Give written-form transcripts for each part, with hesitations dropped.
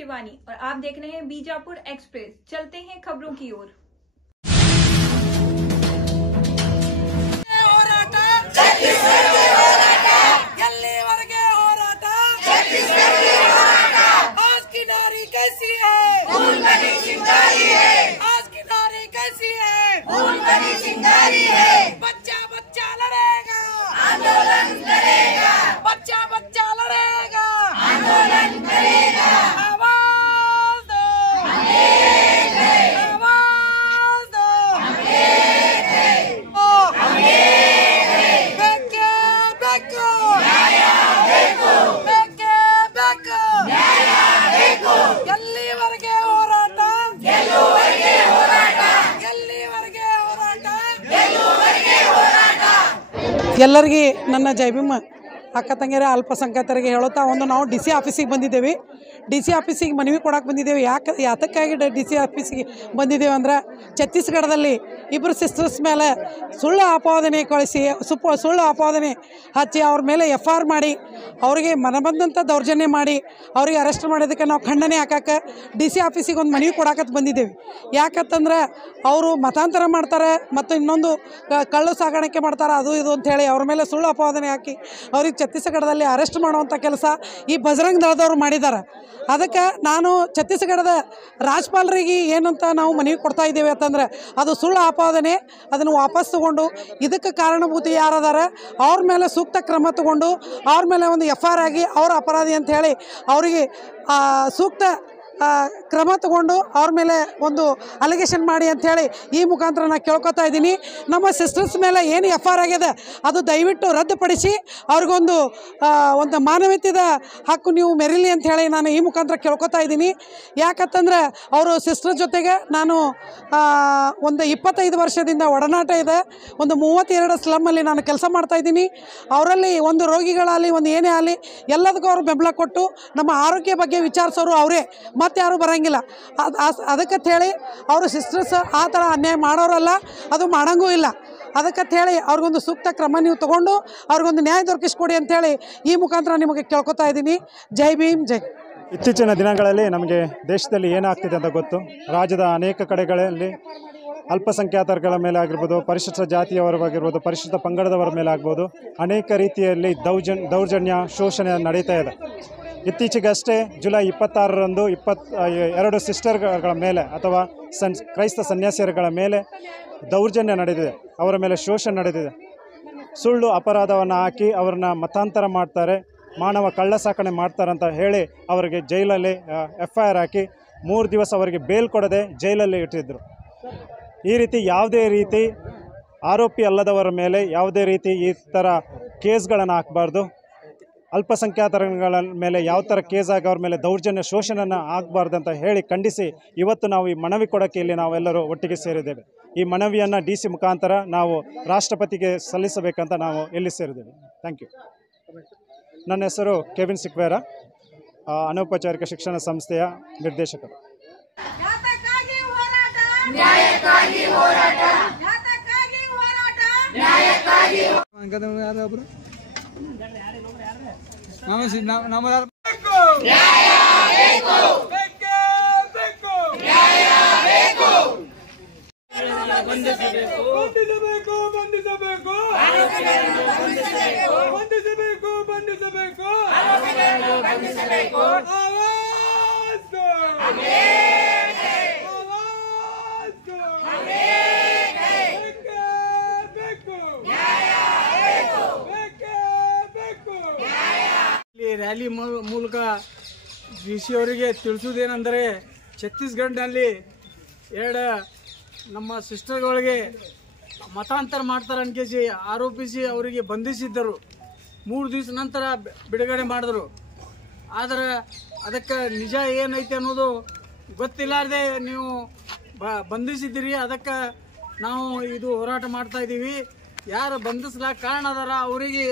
शिवानी और आप देख रहे हैं बीजापुर एक्सप्रेस। चलते हैं खबरों की ओर। आज की नारी कैसी है? फूल बनी चिंगारी है। आज की नारी कैसी है? फूल बनी चिंगारी है। बच्चा बच्चा लड़ेगा, आंदोलन करेगा। बच्चा बच्चा लड़ेगा, आंदोलन करेगा। आवाज दो, हम एक हैं। आवाज दो, हम एक हैं। हम एक हैं। बेके बेको, न्याय ಬೇಕು। बेके बेको, न्याय ಬೇಕು। ಎಲ್ಲಿವರೆಗೆ ಹೋರಾಟ? ಗೆಲ್ಲುವರೆಗೆ ಹೋರಾಟ। ಎಲ್ಲಿವರೆಗೆ ಹೋರಾಟ? ಗೆಲ್ಲುವರೆಗೆ ಹೋರಾಟ। ಎಲ್ಲರಿಗೆ ನನ್ನ ಜೈ ಭೀಮ್ ಅಕ್ಕ ತಂಗಿಯರ ಅಲ್ಪಸಂಖ್ಯಾತರಿಗೆ ಹೇಳುತ್ತಾ ನಾವು ಡಿ ಸಿ ಆಫೀಸಿಗೆ ಬಂದಿದ್ದೇವೆ. ಡಿ ಸಿ ಆಫೀಸಿಗೆ ಮನವಿ ಕೊಡಕ್ಕೆ ಬಂದಿದ್ದೇವೆ. ಯಾತಕ್ಕಾಗಿ ಡಿ ಸಿ ಆಫೀಸಿಗೆ ಬಂದಿದ್ದೇವೆ ಅಂದ್ರೆ ಛತ್ತೀಸ್ಗಢದಲ್ಲಿ ಇಬ್ಬರು ಸಿಸ್ಟರ್ಸ್ ಮೇಲೆ ಸುಳ್ಳು ಆಪಾದನೆ ಕಳಿಸಿ ಸುಳ್ಳು ಆಪಾದನೆ ಹಚ್ಚಿ ಅವ್ರ ಮೇಲೆ FIR ಮಾಡಿ ಅವರಿಗೆ ಮನಬಂದಂಥ ದೌರ್ಜನ್ಯ ಮಾಡಿ ಅವರಿಗೆ ಅರೆಸ್ಟ್ ಮಾಡೋದಕ್ಕೆ ನಾವು ಖಂಡನೆ ಹಾಕಕ್ಕೆ ಡಿ ಸಿ ಆಫೀಸಿಗೆ ಒಂದು ಮನವಿ ಕೊಡಕ್ಕೆ ಬಂದಿದ್ದೇವೆ. ಯಾಕಂತಂದ್ರೆ ಅವರು ಮತಾಂತರ ಮಾಡ್ತಾರೆ ಮತ್ತು ಇನ್ನೊಂದು ಕಳ್ಳು ಸಾಗಾಣಿಕೆ ಮಾಡ್ತಾರೆ, ಅದು ಇದು ಅಂಥೇಳಿ ಅವ್ರ ಮೇಲೆ ಸುಳ್ಳು ಆಪಾದನೆ ಹಾಕಿ ಅವ್ರಿಗೆ ಛತ್ತೀಸ್ಗಢದಲ್ಲಿ ಅರೆಸ್ಟ್ ಮಾಡುವಂಥ ಕೆಲಸ ಈ ಬಜರಂಗ್ ದಳದವ್ರು ಮಾಡಿದ್ದಾರೆ. ಅದಕ್ಕೆ ನಾನು ಛತ್ತೀಸ್ಗಢದ ರಾಜ್ಪಾಲರಿಗೆ ಏನಂತ ನಾವು ಮನವಿ ಕೊಡ್ತಾ ಇದ್ದೇವೆ ಅಂತಂದರೆ ಅದು ಸುಳ್ಳು ಆಪಾದನೆ, ಅದನ್ನು ವಾಪಸ್ ತಗೊಂಡು ಇದಕ್ಕೆ ಕಾರಣಭೂತಿ ಯಾರದಾರ ಅವ್ರ ಮೇಲೆ ಸೂಕ್ತ ಕ್ರಮ ತಗೊಂಡು ಅವ್ರ ಮೇಲೆ ಒಂದು FIR ಆಗಿ ಅವ್ರ ಅಪರಾಧಿ ಅಂಥೇಳಿ ಅವರಿಗೆ ಸೂಕ್ತ ಕ್ರಮ ತಗೊಂಡು ಅವ್ರ ಮೇಲೆ ಒಂದು ಅಲಿಗೇಷನ್ ಮಾಡಿ ಅಂಥೇಳಿ ಈ ಮುಖಾಂತರ ನಾನು ಕೇಳ್ಕೊತಾ ಇದ್ದೀನಿ. ನಮ್ಮ ಸಿಸ್ಟರ್ಸ್ ಮೇಲೆ ಏನು FIR ಆಗಿದೆ ಅದು ದಯವಿಟ್ಟು ರದ್ದುಪಡಿಸಿ ಅವ್ರಿಗೊಂದು ಮಾನವೀಯತೆಯ ಹಕ್ಕು ನೀವು ಮೆರಿಲಿ ಅಂಥೇಳಿ ನಾನು ಈ ಮುಖಾಂತರ ಕೇಳ್ಕೊತಾ ಇದ್ದೀನಿ. ಯಾಕಂತಂದ್ರೆ ಅವರು ಸಿಸ್ಟರ್ ಜೊತೆಗೆ ನಾನು ಒಂದು 25 ವರ್ಷದಿಂದ ಒಡನಾಟ ಇದೆ. ಒಂದು 32 ಸ್ಲಮ್ಮಲ್ಲಿ ನಾನು ಕೆಲಸ ಮಾಡ್ತಾಯಿದ್ದೀನಿ. ಅವರಲ್ಲಿ ಒಂದು ರೋಗಿಗಳಾಗಲಿ ಒಂದು ಏನೇ ಆಗಲಿ ಎಲ್ಲದಕ್ಕೂ ಅವರು ಬೆಂಬಲ ಕೊಟ್ಟು ನಮ್ಮ ಆರೋಗ್ಯ ಬಗ್ಗೆ ವಿಚಾರಿಸೋರು ಅವರೇ, ಮತ್ತು ಯಾರು ಬರೋಂಗಿಲ್ಲ. ಅದಕ್ಕಂತ ಹೇಳಿ ಅವರು ಸಿಸ್ಟರ್ಸ್ ಆ ಥರ ಅನ್ಯಾಯ ಮಾಡೋರಲ್ಲ, ಅದು ಮಾಡೋಂಗೂ ಇಲ್ಲ. ಅದಕ್ಕಂತ ಹೇಳಿ ಅವ್ರಿಗೊಂದು ಸೂಕ್ತ ಕ್ರಮ ನೀವು ತೊಗೊಂಡು ಅವ್ರಿಗೊಂದು ನ್ಯಾಯ ದೊರಕಿಸ್ಕೊಡಿ ಅಂಥೇಳಿ ಈ ಮುಖಾಂತರ ನಿಮಗೆ ಕೇಳ್ಕೊತಾ ಇದ್ದೀನಿ. ಜೈ ಭೀಮ್, ಜೈ. ಇತ್ತೀಚಿನ ದಿನಗಳಲ್ಲಿ ನಮಗೆ ದೇಶದಲ್ಲಿ ಏನಾಗ್ತಿದೆ ಅಂತ ಗೊತ್ತು. ರಾಜ್ಯದ ಅನೇಕ ಕಡೆಗಳಲ್ಲಿ ಅಲ್ಪಸಂಖ್ಯಾತರ ಮೇಲೆ ಆಗಿರ್ಬೋದು, ಪರಿಶಿಷ್ಟ ಜಾತಿಯವರಾಗಿರ್ಬೋದು, ಪರಿಶಿಷ್ಟ ಪಂಗಡದವರ ಮೇಲೆ ಆಗ್ಬೋದು, ಅನೇಕ ರೀತಿಯಲ್ಲಿ ದೌರ್ಜನ್ಯ ಶೋಷಣೆ ನಡೀತಾ ಇದೆ. ಇತ್ತೀಚೆಗಷ್ಟೇ ಜುಲೈ 26ರಂದು 2 ಸಿಸ್ಟರ್ಗಳ ಮೇಲೆ ಅಥವಾ ಕ್ರೈಸ್ತ ಸನ್ಯಾಸಿಯರುಗಳ ಮೇಲೆ ದೌರ್ಜನ್ಯ ನಡೆದಿದೆ, ಅವರ ಮೇಲೆ ಶೋಷಣೆ ನಡೆದಿದೆ. ಸುಳ್ಳು ಅಪರಾಧವನ್ನು ಹಾಕಿ ಅವ್ರನ್ನ ಮತಾಂತರ ಮಾಡ್ತಾರೆ, ಮಾನವ ಕಳ್ಳ ಸಾಕಣೆ ಮಾಡ್ತಾರಂತ ಹೇಳಿ ಅವರಿಗೆ ಜೈಲಲ್ಲಿ FIR ಹಾಕಿ 3 ದಿವಸ ಅವರಿಗೆ ಬೇಲ್ ಕೊಡದೆ ಜೈಲಲ್ಲಿ ಇಟ್ಟಿದ್ದರು. ಈ ರೀತಿ ಯಾವುದೇ ರೀತಿ ಆರೋಪಿ ಅಲ್ಲದವರ ಮೇಲೆ ಯಾವುದೇ ರೀತಿ ಈ ಥರ ಕೇಸ್ಗಳನ್ನು ಹಾಕಬಾರ್ದು. ಅಲ್ಪಸಂಖ್ಯಾತರ ಮೇಲೆ ಯಾವ ಥರ ಕೇಸ್ ಆಗಿ ಅವ್ರ ಮೇಲೆ ದೌರ್ಜನ್ಯ ಶೋಷಣೆಯನ್ನು ಆಗಬಾರ್ದು ಅಂತ ಹೇಳಿ ಖಂಡಿಸಿ ಇವತ್ತು ನಾವು ಈ ಮನವಿ ಕೊಡೋಕ್ಕೆ ಇಲ್ಲಿ ನಾವೆಲ್ಲರೂ ಒಟ್ಟಿಗೆ ಸೇರಿದ್ದೇವೆ. ಈ ಮನವಿಯನ್ನು DC ಮುಖಾಂತರ ನಾವು ರಾಷ್ಟ್ರಪತಿಗೆ ಸಲ್ಲಿಸಬೇಕಂತ ನಾವು ಇಲ್ಲಿ ಸೇರಿದ್ದೇವೆ. Thank you. ನನ್ನ ಹೆಸರು ಕೆವಿನ್ ಸಿಕ್ವೇರ, ಅನೌಪಚಾರಿಕ ಶಿಕ್ಷಣ ಸಂಸ್ಥೆಯ ನಿರ್ದೇಶಕರು. ರ್ಯಾಲಿ ಮೂಲಕ DC ಅವರಿಗೆ ತಿಳಿಸುವುದೇನೆಂದರೆ ಛತ್ತೀಸ್ಗಢನಲ್ಲಿ 2 ನಮ್ಮ ಸಿಸ್ಟರ್ಗಳಿಗೆ ಮತಾಂತರ ಮಾಡ್ತಾರೆ ಅನ್ಕೇಸಿ ಆರೋಪಿಸಿ ಅವರಿಗೆ ಬಂಧಿಸಿದ್ದರು. 3 ದಿವಸ ನಂತರ ಬಿಡುಗಡೆ ಮಾಡಿದ್ರು. ಆದರೆ ಅದಕ್ಕೆ ನಿಜ ಏನೈತೆ ಅನ್ನೋದು ಗೊತ್ತಿಲ್ಲಾರ್ದೆ ನೀವು ಬಂಧಿಸಿದ್ದೀರಿ. ಅದಕ್ಕೆ ನಾವು ಇದು ಹೋರಾಟ ಮಾಡ್ತಾ ಇದ್ದೀವಿ. ಯಾರು ಬಂಧಿಸ್ಲಾಕ ಕಾರಣ ಅದಾರ ಅವರಿಗೆ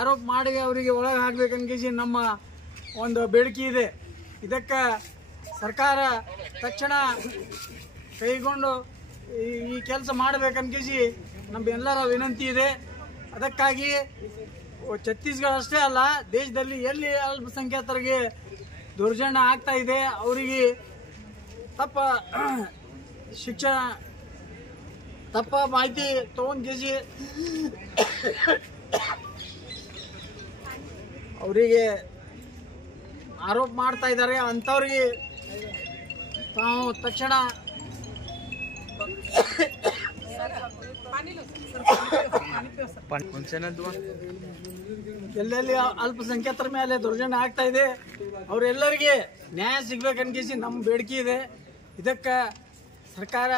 ಆರೋಪ ಮಾಡಿ ಅವರಿಗೆ ಒಳಗೆ ಹಾಕಬೇಕನ್ಕೇಸಿ ನಮ್ಮ ಒಂದು ಬೇಡಿಕೆ ಇದೆ. ಇದಕ್ಕೆ ಸರ್ಕಾರ ತಕ್ಷಣ ಕೈಗೊಂಡು ಈ ಕೆಲಸ ಮಾಡಬೇಕನ್ಕೇಸಿ ನಮ್ಮೆಲ್ಲರ ವಿನಂತಿ ಇದೆ. ಅದಕ್ಕಾಗಿ ಛತ್ತೀಸ್ಗಢ ಅಷ್ಟೇ ಅಲ್ಲ, ದೇಶದಲ್ಲಿ ಎಲ್ಲಿ ಅಲ್ಪಸಂಖ್ಯಾತರಿಗೆ ದೌರ್ಜನ್ಯ ಆಗ್ತಾ ಇದೆ. ಅವರಿಗೆ ತಪ್ಪ ಶಿಕ್ಷಣ ತಪ್ಪ ಮಾಹಿತಿ ತಗೊಂಡ್ಕೇಸಿ ಅವರಿಗೆ ಆರೋಪ ಮಾಡ್ತಾ ಇದ್ದಾರೆ. ಅಂಥವ್ರಿಗೆ ತಾವು ತಕ್ಷಣ ಎಲ್ಲೆಲ್ಲಿ ಅಲ್ಪಸಂಖ್ಯಾತರ ಮೇಲೆ ದೌರ್ಜನ್ಯ ಆಗ್ತಾ ಇದೆ ಅವರೆಲ್ಲರಿಗೆ ನ್ಯಾಯ ಸಿಗ್ಬೇಕನ್ಕೇಸಿ ನಮ್ಮ ಬೇಡಿಕೆ ಇದೆ. ಇದಕ್ಕೆ ಸರ್ಕಾರ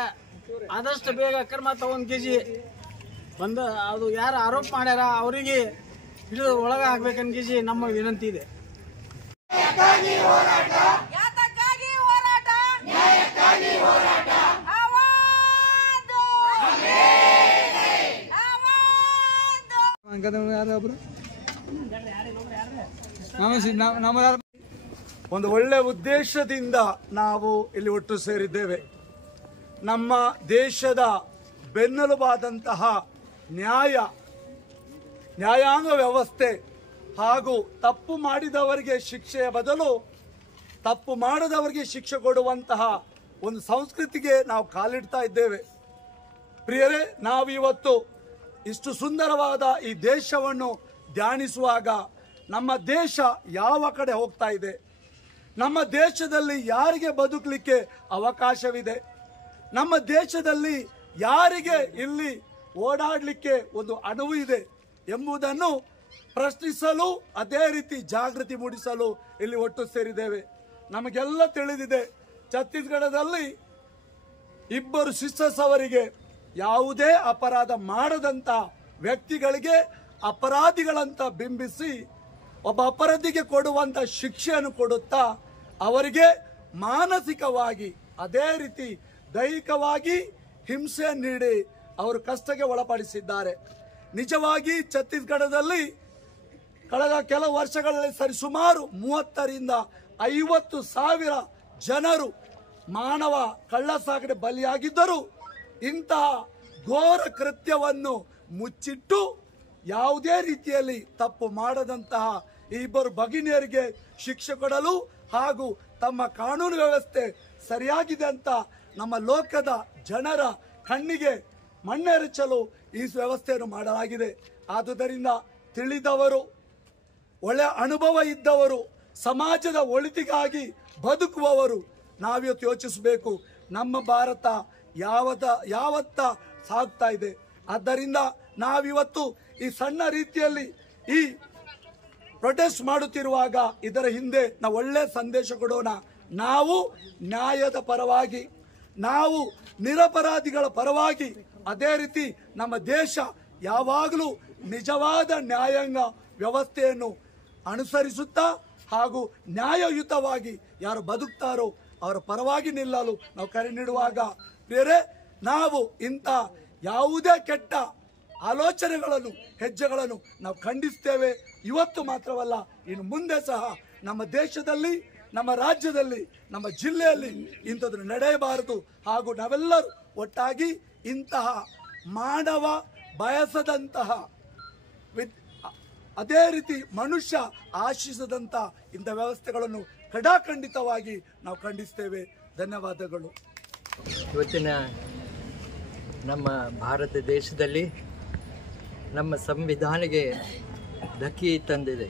ಆದಷ್ಟು ಬೇಗ ಕ್ರಮ ತಗೊಂಡು ಕೆಜಿ ಬಂದು ಅದು ಯಾರು ಆರೋಪ ಮಾಡ್ಯಾರ ಅವರಿಗೆ ಹಿಡಿದು ಒಳಗೆ ಹಾಕ್ಬೇಕನ್ಕೇಸಿ ನಮ್ಮ ವಿನಂತಿ ಇದೆ. ಒಂದು ಒಳ್ಳೆ ಉದ್ದೇಶದಿಂದ ನಾವು ಇಲ್ಲಿ ಒಟ್ಟು ಸೇರಿದ್ದೇವೆ. ನಮ್ಮ ದೇಶದ ಬೆನ್ನೆಲುಬಾದಂತಹ ನ್ಯಾಯಾಂಗ ವ್ಯವಸ್ಥೆ ಹಾಗೂ ತಪ್ಪು ಮಾಡಿದವರಿಗೆ ಶಿಕ್ಷೆಯ ಬದಲು ತಪ್ಪು ಮಾಡದವರಿಗೆ ಶಿಕ್ಷೆ ಕೊಡುವಂತಹ ಒಂದು ಸಂಸ್ಕೃತಿಗೆ ನಾವು ಕಾಲಿಡ್ತಾ ಇದ್ದೇವೆ. ಪ್ರಿಯರೇ, ನಾವಿವತ್ತು ಇಷ್ಟು ಸುಂದರವಾದ ಈ ದೇಶವನ್ನು ಧ್ಯಾನಿಸುವಾಗ ನಮ್ಮ ದೇಶ ಯಾವ ಕಡೆ ಹೋಗ್ತಾ ಇದೆ, ನಮ್ಮ ದೇಶದಲ್ಲಿ ಯಾರಿಗೆ ಬದುಕಲಿಕ್ಕೆ ಅವಕಾಶವಿದೆ, ನಮ್ಮ ದೇಶದಲ್ಲಿ ಯಾರಿಗೆ ಇಲ್ಲಿ ಓಡಾಡಲಿಕ್ಕೆ ಒಂದು ಅನುವು ಇದೆ ಎಂಬುದನ್ನು ಪ್ರಶ್ನಿಸಲು, ಅದೇ ರೀತಿ ಜಾಗೃತಿ ಮೂಡಿಸಲು ಇಲ್ಲಿ ಒಟ್ಟು ಸೇರಿದ್ದೇವೆ. ನಮಗೆಲ್ಲ ತಿಳಿದಿದೆ, ಛತ್ತೀಸ್ಗಢದಲ್ಲಿ 2 ಸಿಸ್ಟರ್ಸ್ ಅವರಿಗೆ ಯಾವುದೇ ಅಪರಾಧ ಮಾಡದಂತ ವ್ಯಕ್ತಿಗಳಿಗೆ ಅಪರಾಧಿಗಳಂತ ಬಿಂಬಿಸಿ ಒಬ್ಬ ಅಪರಾಧಿಗೆ ಕೊಡುವಂತ ಶಿಕ್ಷೆಯನ್ನು ಕೊಡುತ್ತಾ ಅವರಿಗೆ ಮಾನಸಿಕವಾಗಿ ಅದೇ ರೀತಿ ದೈಹಿಕವಾಗಿ ಹಿಂಸೆ ನೀಡಿ ಅವರು ಕಷ್ಟಕ್ಕೆ ಒಳಪಡಿಸಿದ್ದಾರೆ. ನಿಜವಾಗಿ ಛತ್ತೀಸ್ಗಢದಲ್ಲಿ ಕಳೆದ ಕೆಲವು ವರ್ಷಗಳಲ್ಲಿ ಸರಿಸುಮಾರು 30ರಿಂದ 50,000 ಜನರು ಮಾನವ ಕಳ್ಳಸಾಗಣೆ ಬಲಿಯಾಗಿದ್ದರು. ಇಂತಹ ಘೋರ ಕೃತ್ಯವನ್ನು ಮುಚ್ಚಿಟ್ಟು ಯಾವುದೇ ರೀತಿಯಲ್ಲಿ ತಪ್ಪು ಮಾಡದಂತಹ ಈ 2 ಭಗಿನಿಯರಿಗೆ ಶಿಕ್ಷೆ ಕೊಡಲು ಹಾಗೂ ತಮ್ಮ ಕಾನೂನು ವ್ಯವಸ್ಥೆ ಸರಿಯಾಗಿದೆ ಅಂತ ನಮ್ಮ ಲೋಕದ ಜನರ ಕಣ್ಣಿಗೆ ಮಣ್ಣೆರಚಲು ಈ ವ್ಯವಸ್ಥೆಯನ್ನು ಮಾಡಲಾಗಿದೆ. ಆದುದರಿಂದ ತಿಳಿದವರು, ಒಳ್ಳೆಯ ಅನುಭವ ಇದ್ದವರು, ಸಮಾಜದ ಒಳಿತಿಗಾಗಿ ಬದುಕುವವರು ನಾವಿವತ್ತು ಯೋಚಿಸಬೇಕು, ನಮ್ಮ ಭಾರತ ಯಾವತ್ತ ಸಾಗ್ತಾ ಇದೆ. ಆದ್ದರಿಂದ ನಾವಿವತ್ತು ಈ ಸಣ್ಣ ರೀತಿಯಲ್ಲಿ ಈ ಪ್ರೊಟೆಸ್ಟ್ ಮಾಡುತ್ತಿರುವಾಗ ಇದರ ಹಿಂದೆ ನಾವು ಒಳ್ಳೆ ಸಂದೇಶ ಕೊಡೋಣ. ನಾವು ನ್ಯಾಯದ ಪರವಾಗಿ, ನಾವು ನಿರಪರಾಧಿಗಳ ಪರವಾಗಿ, ಅದೇ ರೀತಿ ನಮ್ಮ ದೇಶ ಯಾವಾಗಲೂ ನಿಜವಾದ ನ್ಯಾಯಾಂಗ ವ್ಯವಸ್ಥೆಯನ್ನು ಅನುಸರಿಸುತ್ತಾ ಹಾಗೂ ನ್ಯಾಯಯುತವಾಗಿ ಯಾರು ಬದುಕ್ತಾರೋ ಅವರ ಪರವಾಗಿ ನಿಲ್ಲಲು ನಾವು ಕರೆ ನೀಡುವಾಗ ಬೇರೆ ನಾವು ಇಂಥ ಯಾವುದೇ ಕೆಟ್ಟ ಆಲೋಚನೆಗಳನ್ನು, ಹೆಜ್ಜೆಗಳನ್ನು ನಾವು ಖಂಡಿಸ್ತೇವೆ. ಇವತ್ತು ಮಾತ್ರವಲ್ಲ, ಇನ್ನು ಮುಂದೆ ಸಹ ನಮ್ಮ ದೇಶದಲ್ಲಿ, ನಮ್ಮ ರಾಜ್ಯದಲ್ಲಿ, ನಮ್ಮ ಜಿಲ್ಲೆಯಲ್ಲಿ ಇಂಥದ್ದು ನಡೆಯಬಾರದು. ಹಾಗೂ ನಾವೆಲ್ಲರೂ ಒಟ್ಟಾಗಿ ಇಂತಹ ಮಾನವ ಬಯಸದಂತಹ, ಅದೇ ರೀತಿ ಮನುಷ್ಯ ಆಶಿಸದಂತ ಇಂಥ ವ್ಯವಸ್ಥೆಗಳನ್ನು ಖಡಾಖಂಡಿತವಾಗಿ ನಾವು ಖಂಡಿಸ್ತೇವೆ. ಧನ್ಯವಾದಗಳು. ಇವತ್ತಿನ ನಮ್ಮ ಭಾರತ ದೇಶದಲ್ಲಿ ನಮ್ಮ ಸಂವಿಧಾನಕ್ಕೆ ಧಕ್ಕೆ ತಂದಿದೆ.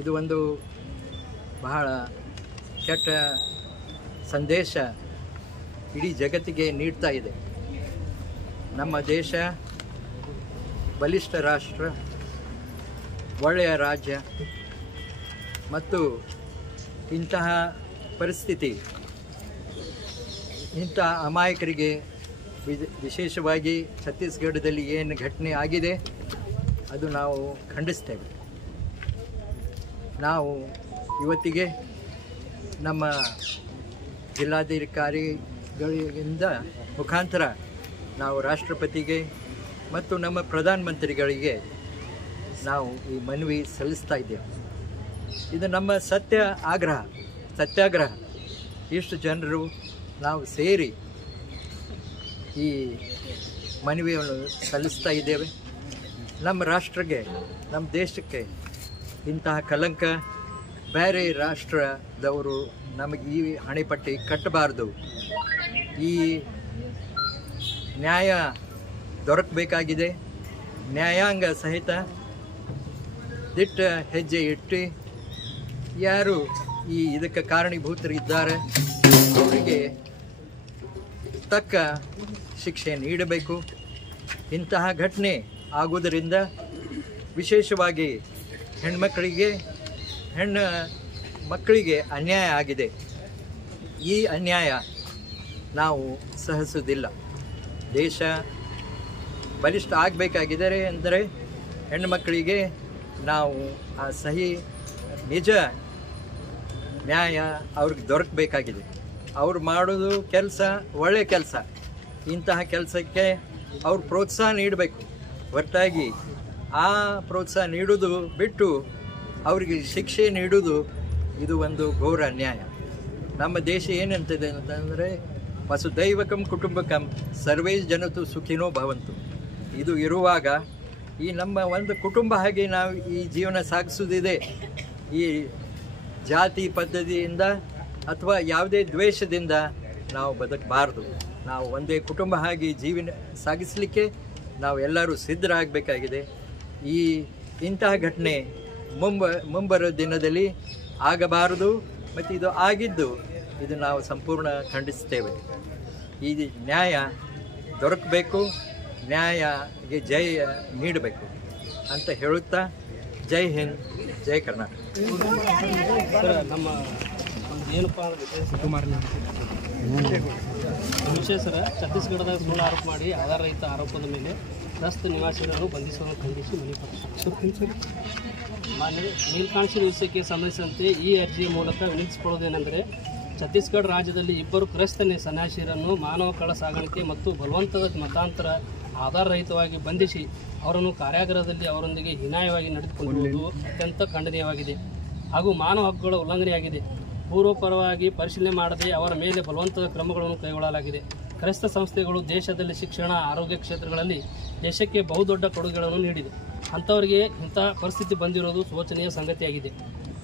ಇದು ಒಂದು ಬಹಳ ಕೆಟ್ಟ ಸಂದೇಶ ಇಡೀ ಜಗತ್ತಿಗೆ ನೀಡ್ತಾ ಇದೆ. ನಮ್ಮ ದೇಶ ಬಲಿಷ್ಠ ರಾಷ್ಟ್ರ, ಒಳ್ಳೆಯ ರಾಜ್ಯ, ಮತ್ತು ಇಂತಹ ಪರಿಸ್ಥಿತಿ, ಇಂಥ ಅಮಾಯಕರಿಗೆ ವಿಶೇಷವಾಗಿ ಛತ್ತೀಸ್ಗಢದಲ್ಲಿ ಏನು ಘಟನೆ ಆಗಿದೆ ಅದು ನಾವು ಖಂಡಿಸ್ತೇವೆ. ನಾವು ಇವತ್ತಿಗೆ ನಮ್ಮ ಜಿಲ್ಲಾಧಿಕಾರಿಗಳಿಂದ ಮುಖಾಂತರ ನಾವು ರಾಷ್ಟ್ರಪತಿಗೆ ಮತ್ತು ನಮ್ಮ ಪ್ರಧಾನಮಂತ್ರಿಗಳಿಗೆ ನಾವು ಈ ಮನವಿ ಸಲ್ಲಿಸ್ತಾ ಇದ್ದೇವೆ. ಇದು ನಮ್ಮ ಸತ್ಯಾಗ್ರಹ. ಇಷ್ಟು ಜನರು ನಾವು ಸೇರಿ ಈ ಮನವಿಯನ್ನು ಸಲ್ಲಿಸ್ತಾ ಇದ್ದೇವೆ. ನಮ್ಮ ರಾಷ್ಟ್ರಕ್ಕೆ, ನಮ್ಮ ದೇಶಕ್ಕೆ ಇಂತಹ ಕಲಂಕ ಬೇರೆ ರಾಷ್ಟ್ರದವರು ನಮಗೆ ಈ ಹಣೆಪಟ್ಟಿ ಕಟ್ಟಬಾರ್ದು. ಈ ನ್ಯಾಯ ದೊರಕಬೇಕಾಗಿದೆ. ನ್ಯಾಯಾಂಗ ಸಹಿತ ದಿಟ್ಟ ಹೆಜ್ಜೆ ಇಟ್ಟು ಯಾರು ಇದಕ್ಕೆ ಕಾರಣೀಭೂತರಿದ್ದಾರೆ ಅವರಿಗೆ ತಕ್ಕ ಶಿಕ್ಷೆ ನೀಡಬೇಕು. ಇಂತಹ ಘಟನೆ ಆಗುವುದರಿಂದ ವಿಶೇಷವಾಗಿ ಮಕ್ಕಳಿಗೆ ಅನ್ಯಾಯ ಆಗಿದೆ. ಈ ಅನ್ಯಾಯ ನಾವು ಸಹಿಸುವುದಿಲ್ಲ. ದೇಶ ಬಲಿಷ್ಠ ಆಗಬೇಕಾಗಿದ್ದರೆ ಅಂದರೆ ಹೆಣ್ಣುಮಕ್ಕಳಿಗೆ ನಾವು ಆ ನಿಜ ನ್ಯಾಯ ಅವ್ರಿಗೆ ದೊರಕಬೇಕಾಗಿದೆ. ಅವ್ರು ಮಾಡೋದು ಕೆಲಸ ಒಳ್ಳೆಯ ಕೆಲಸ. ಇಂತಹ ಕೆಲಸಕ್ಕೆ ಅವ್ರು ಪ್ರೋತ್ಸಾಹ ನೀಡಬೇಕು. ಹೊರತಾಗಿ ಆ ಪ್ರೋತ್ಸಾಹ ನೀಡೋದು ಬಿಟ್ಟು ಅವರಿಗೆ ಶಿಕ್ಷೆ ನೀಡೋದು ಇದು ಒಂದು ಘೋರ ಅನ್ಯಾಯ. ನಮ್ಮ ದೇಶ ಏನಂತಿದೆ ಅಂತಂದರೆ ವಸುದೈವಕಂ ಕುಟುಂಬಕಂ ಸರ್ವೇ ಜನತು ಸುಖಿನೋ ಭವಂತು. ಇದು ಇರುವಾಗ ಈ ನಮ್ಮ ಒಂದು ಕುಟುಂಬ ಹಾಗೆ ನಾವು ಈ ಜೀವನ ಸಾಗಿಸೋದಿದೆ. ಈ ಜಾತಿ ಪದ್ಧತಿಯಿಂದ ಅಥವಾ ಯಾವುದೇ ದ್ವೇಷದಿಂದ ನಾವು ಬದುಕಬಾರ್ದು. ನಾವು ಒಂದೇ ಕುಟುಂಬ ಹಾಗೆ ಜೀವನ ಸಾಗಿಸಲಿಕ್ಕೆ ನಾವು ಎಲ್ಲರೂ ಸಿದ್ಧರಾಗಬೇಕಾಗಿದೆ. ಇಂತಹ ಘಟನೆ ಮುಂಬರೋ ದಿನದಲ್ಲಿ ಆಗಬಾರದು. ಮತ್ತು ಇದು ಆಗಿದ್ದು ಇದು ನಾವು ಸಂಪೂರ್ಣ ಖಂಡಿಸ್ತೇವೆ. ಈ ನ್ಯಾಯ ದೊರಕಬೇಕು, ನ್ಯಾಯಗೆ ಜಯ ನೀಡಬೇಕು ಅಂತ ಹೇಳುತ್ತಾ ಜೈ ಹಿಂದ್, ಜೈ ಕರ್ನಾಟಕ. ನಮ್ಮ ಏನಪ್ಪ ವಿಷಯ ಸರ್, ಛತ್ತೀಸ್ಗಢದಾಗ ಸುಳ್ಳು ಆರೋಪ ಮಾಡಿ ಆಧಾರರಹಿತ ಆರೋಪದ ಮೇಲೆ ರಸ್ತೆ ನಿವಾಸಿಗಳನ್ನು ಬಂಧಿಸುವುದನ್ನು ಖಂಡಿಸಿ ಮಾನ್ಯ ಮೇಲ್ಕಾಣಿಸಿದ ವಿಷಯಕ್ಕೆ ಸಂಬಂಧಿಸಿದಂತೆ ಈ ಅರ್ಜಿಯ ಮೂಲಕ ವಿನಂತಿಸಿಕೊಳ್ಳುವುದೇನೆಂದರೆ, ಛತ್ತೀಸ್ಗಢ ರಾಜ್ಯದಲ್ಲಿ 2 ಕ್ರೈಸ್ತ ಸನ್ಯಾಸಿಯರನ್ನು ಮಾನವ ಕಳ್ಳ ಸಾಗಾಣಿಕೆ ಮತ್ತು ಬಲವಂತದ ಮತಾಂತರ ಆಧಾರರಹಿತವಾಗಿ ಬಂಧಿಸಿ ಅವರನ್ನು ಕಾರ್ಯಾಗಾರದಲ್ಲಿ ಅವರೊಂದಿಗೆ ಹೀನಾಯವಾಗಿ ನಡೆದುಕೊಂಡಿರುವುದು ಅತ್ಯಂತ ಖಂಡನೀಯವಾಗಿದೆ ಹಾಗೂ ಮಾನವ ಹಕ್ಕುಗಳ ಉಲ್ಲಂಘನೆಯಾಗಿದೆ. ಪೂರ್ವಪರವಾಗಿ ಪರಿಶೀಲನೆ ಮಾಡದೆ ಅವರ ಮೇಲೆ ಬಲವಂತದ ಕ್ರಮಗಳನ್ನು ಕೈಗೊಳ್ಳಲಾಗಿದೆ. ಕ್ರೈಸ್ತ ಸಂಸ್ಥೆಗಳು ದೇಶದಲ್ಲಿ ಶಿಕ್ಷಣ, ಆರೋಗ್ಯ ಕ್ಷೇತ್ರಗಳಲ್ಲಿ ದೇಶಕ್ಕೆ ಬಹುದೊಡ್ಡ ಕೊಡುಗೆಗಳನ್ನು ನೀಡಿದೆ. ಅಂಥವರಿಗೆ ಇಂಥ ಪರಿಸ್ಥಿತಿ ಬಂದಿರುವುದು ಶೋಚನೀಯ ಸಂಗತಿಯಾಗಿದೆ.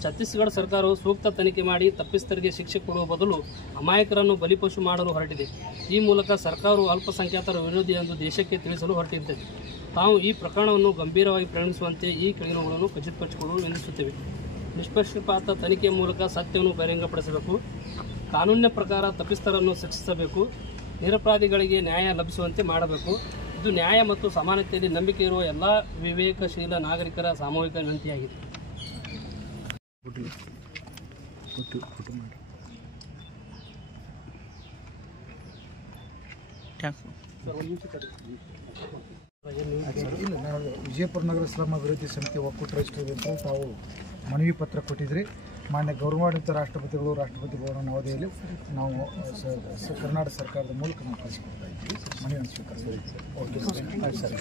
ಛತ್ತೀಸ್ಗಢ ಸರ್ಕಾರವು ಸೂಕ್ತ ತನಿಖೆ ಮಾಡಿ ತಪ್ಪಿತಸ್ಥರಿಗೆ ಶಿಕ್ಷೆ ಕೊಡುವ ಬದಲು ಅಮಾಯಕರನ್ನು ಬಲಿಪಶು ಮಾಡಲು ಹೊರಟಿದೆ. ಈ ಮೂಲಕ ಸರ್ಕಾರವು ಅಲ್ಪಸಂಖ್ಯಾತರ ವಿರೋಧಿ ಎಂದು ದೇಶಕ್ಕೆ ತಿಳಿಸಲು ಹೊರಟಿರುತ್ತದೆ. ತಾವು ಈ ಪ್ರಕರಣವನ್ನು ಗಂಭೀರವಾಗಿ ಪರಿಗಣಿಸುವಂತೆ ಈ ಕೆಳಗಿನವುಗಳನ್ನು ಖಚಿತಪಡಿಸಿಕೊಳ್ಳಲು ವಿನಂತಿಸುತ್ತೇವೆ. ನಿಷ್ಪಕ್ಷಪಾತ ತನಿಖೆಯ ಮೂಲಕ ಸತ್ಯವನ್ನು ಬಹಿರಂಗಪಡಿಸಬೇಕು. ಕಾನೂನಿನ ಪ್ರಕಾರ ತಪ್ಪಿತಸ್ಥರನ್ನು ಶಿಕ್ಷಿಸಬೇಕು. ನಿರಪರಾಧಿಗಳಿಗೆ ನ್ಯಾಯ ಲಭಿಸುವಂತೆ ಮಾಡಬೇಕು. ಇದು ನ್ಯಾಯ ಮತ್ತು ಸಮಾನತೆಯಲ್ಲಿ ನಂಬಿಕೆ ಇರುವ ಎಲ್ಲ ವಿವೇಕಶೀಲ ನಾಗರಿಕರ ಸಾಮೂಹಿಕ ವಿನಂತಿಯಾಗಿದೆ. ವಿಜಯಪುರ ನಗರ ಸ್ಲಮ್ ಅಭಿವೃದ್ಧಿ ಸಮಿತಿ ಒಕ್ಕೂಟ ರಚಿಸಬೇಕು ತಾವು ಮನವಿ ಪತ್ರ ಕೊಟ್ಟಿದ್ರಿ. ಮಾನ್ಯ ಗೌರವಾನ್ವಿತ ರಾಷ್ಟ್ರಪತಿಗಳು ರಾಷ್ಟ್ರಪತಿ ಭವನ ನವದೆಹಲಿಯಲ್ಲಿ ನಾವು ಕರ್ನಾಟಕ ಸರ್ಕಾರದ ಮೂಲಕ ನಾವು ಕಳಿಸಿಕೊಡ್ತಾ ಇದ್ದೀವಿ. ಮನವಿಯನ್ನು ಸ್ವೀಕರಿಸಿ. ಓಕೆ ಸರಿ.